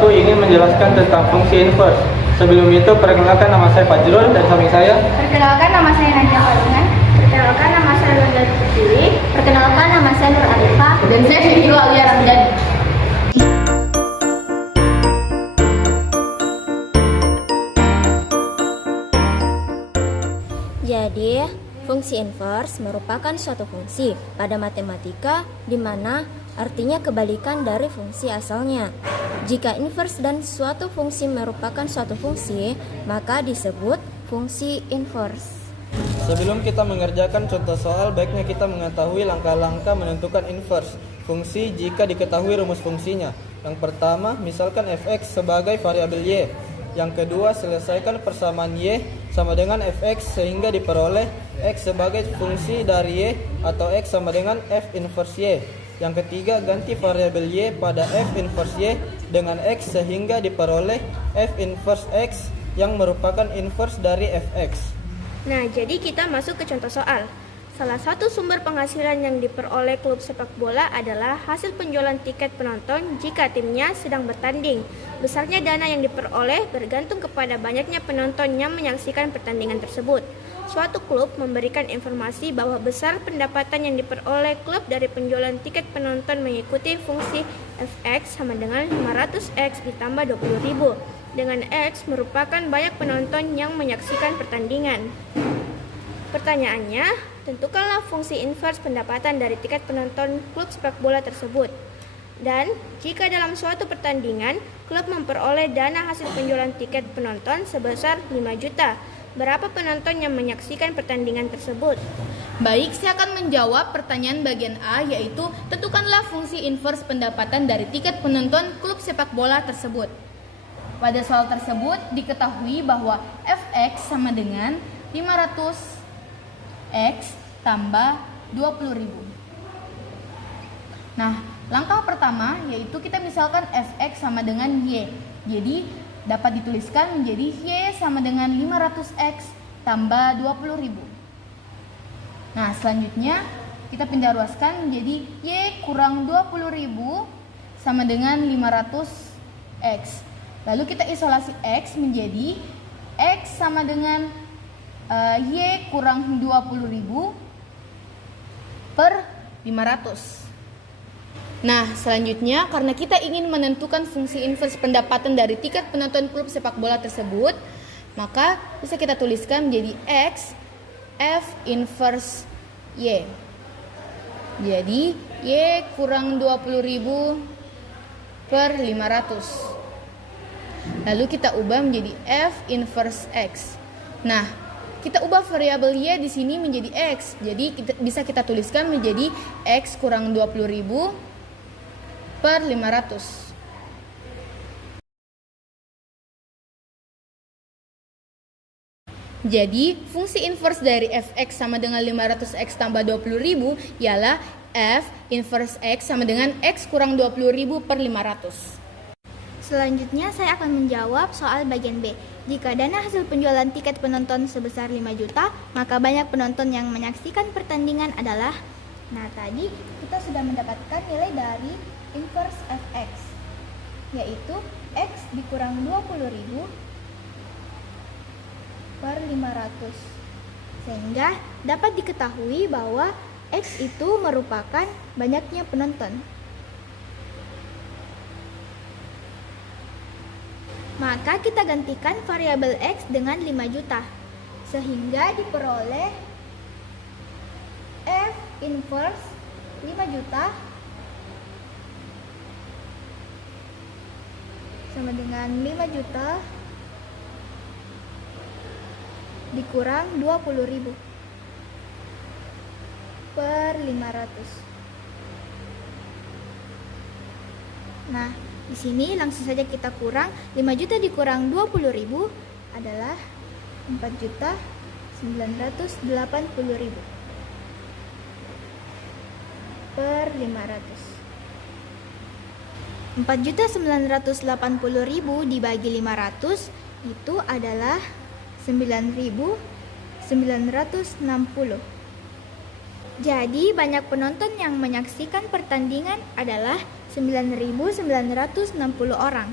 satu ingin menjelaskan tentang fungsi inverse. Sebelum itu, perkenalkan nama saya Fajrul dan samping saya. Perkenalkan nama saya Nadia Kalungan. Perkenalkan nama saya London Putri. Perkenalkan nama saya Nur Arifah. Dan saya Syekh Alia Ramdan. Jadi, fungsi inverse merupakan suatu fungsi pada matematika di mana artinya kebalikan dari fungsi asalnya. Jika inverse dan suatu fungsi merupakan suatu fungsi, maka disebut fungsi inverse. Sebelum kita mengerjakan contoh soal, baiknya kita mengetahui langkah-langkah menentukan inverse fungsi jika diketahui rumus fungsinya. Yang pertama, misalkan fx sebagai variabel y. Yang kedua, selesaikan persamaan y sama dengan fx sehingga diperoleh x sebagai fungsi dari y atau x sama dengan f inverse y. Yang ketiga, ganti variabel y pada f inverse y dengan x sehingga diperoleh f inverse x yang merupakan inverse dari fx. Nah, jadi kita masuk ke contoh soal. Salah satu sumber penghasilan yang diperoleh klub sepak bola adalah hasil penjualan tiket penonton jika timnya sedang bertanding. Besarnya dana yang diperoleh bergantung kepada banyaknya penonton yang menyaksikan pertandingan tersebut. Suatu klub memberikan informasi bahwa besar pendapatan yang diperoleh klub dari penjualan tiket penonton mengikuti fungsi fx sama dengan 500x ditambah 20.000, dengan x merupakan banyak penonton yang menyaksikan pertandingan. Pertanyaannya, tentukanlah fungsi inverse pendapatan dari tiket penonton klub sepak bola tersebut. Dan jika dalam suatu pertandingan, klub memperoleh dana hasil penjualan tiket penonton sebesar 5 juta, berapa penonton yang menyaksikan pertandingan tersebut? Baik, saya akan menjawab pertanyaan bagian A, yaitu tentukanlah fungsi inverse pendapatan dari tiket penonton klub sepak bola tersebut. Pada soal tersebut diketahui bahwa fx sama dengan 500x tambah 20.000. Nah, langkah pertama yaitu kita misalkan fx sama dengan y. Jadi dapat dituliskan menjadi y sama dengan 500x tambah 20.000. Nah, selanjutnya kita penjatuhkan menjadi y kurang 20.000 sama dengan 500x. Lalu kita isolasi x menjadi x sama dengan y kurang 20.000 per 500. Nah, selanjutnya karena kita ingin menentukan fungsi inverse pendapatan dari tiket penonton klub sepak bola tersebut, maka bisa kita tuliskan menjadi x f inverse y. Jadi y kurang 20.000 per 500. Lalu kita ubah menjadi f inverse x. Nah, kita ubah variabel y di sini menjadi x. Jadi bisa kita tuliskan menjadi x kurang 20.000 per 500. Jadi, fungsi inverse dari fx sama dengan 500x tambah 20.000 ialah f inverse x sama dengan x kurang 20.000 per 500. Selanjutnya saya akan menjawab soal bagian B. Jika dana hasil penjualan tiket penonton sebesar 5 juta, maka banyak penonton yang menyaksikan pertandingan adalah. Nah, tadi kita sudah mendapatkan nilai dari inverse fx, yaitu x dikurang 20.000 per 500. Sehingga dapat diketahui bahwa x itu merupakan banyaknya penonton. Maka kita gantikan variabel x dengan 5 juta, sehingga diperoleh f inverse 5 juta sama dengan 5 juta dikurang 20.000 per 500. Nah, di sini langsung saja kita kurang 5 juta dikurang 20.000 adalah 4.980.000 per 500. 4.980.000 dibagi 500 itu adalah 9.960. Jadi banyak penonton yang menyaksikan pertandingan adalah 9.960 orang.